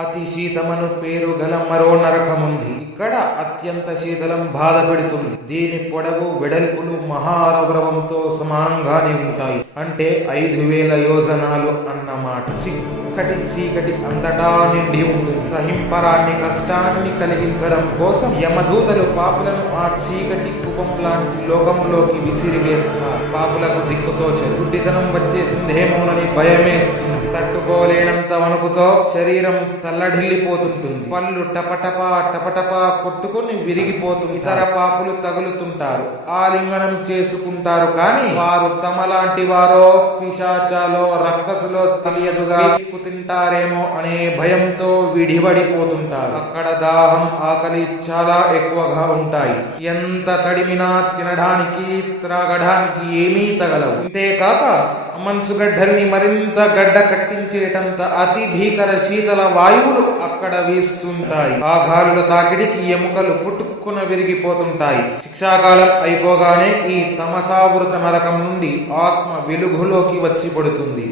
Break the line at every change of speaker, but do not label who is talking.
అతి శీతమను పేరు గల మరో నరకముంది. ఇక్కడ అత్యంత శీతలం బాధ పెడుతుంది దీని పొడవు వెడల్పులు మహారౌరవంతో సమానంగానే ఉంటాయి. అంటే ఐదు వేల యోజనాలు అన్నమాట. చిక్కటి చీకటి అంతటా నిండి ఉంటుంది. సహింపరాన్ని కష్టాన్ని కలిగించడం కోసం యమదూతలు పాపులను ఆ చీకటి కుపం లాంటి లోకంలోకి విసిరివేస్తారు. పాపులకు దిక్కుతో గుడ్డితనం వచ్చేసిందేమోనని భయమేస్తుంది. తట్టుకోలేనంత వణుకుతో శరీరం తల్లడిల్లిపోతుంటుంది. పళ్ళు టపటప టపటప కొట్టుకుని విరిగిపోతుంది ఇతర పాపులు తగులుతుంటారు. ఆలింగనం చేసుకుంటారు కానీ వారు తమలాంటి వారో పిశాచాలో రక్కసులో తెలియదుగా. తింటారేమో అనే భయంతో విడివడిపోతుంటారు. అక్కడ దాహం ఆకలి చాలా ఎక్కువగా ఉంటాయి. ఎంత తడిమినా తినడానికి త్రాగడానికి ఏమీ తగలవు. అంతేకాక మనసుగడ్డల్ని మరింత గడ్డ కట్టి కట్టించేటంత అతి భీకర శీతల వాయువులు అక్కడ వీస్తుంటాయి. ఆ గాలుల తాకిడికి ఎముకలు పుట్టుక్కున విరిగిపోతుంటాయి. శిక్షాకాలం అయిపోగానే ఈ తమసావృత నరకం నుండి ఆత్మ వెలుగులోకి వచ్చి పడుతుంది.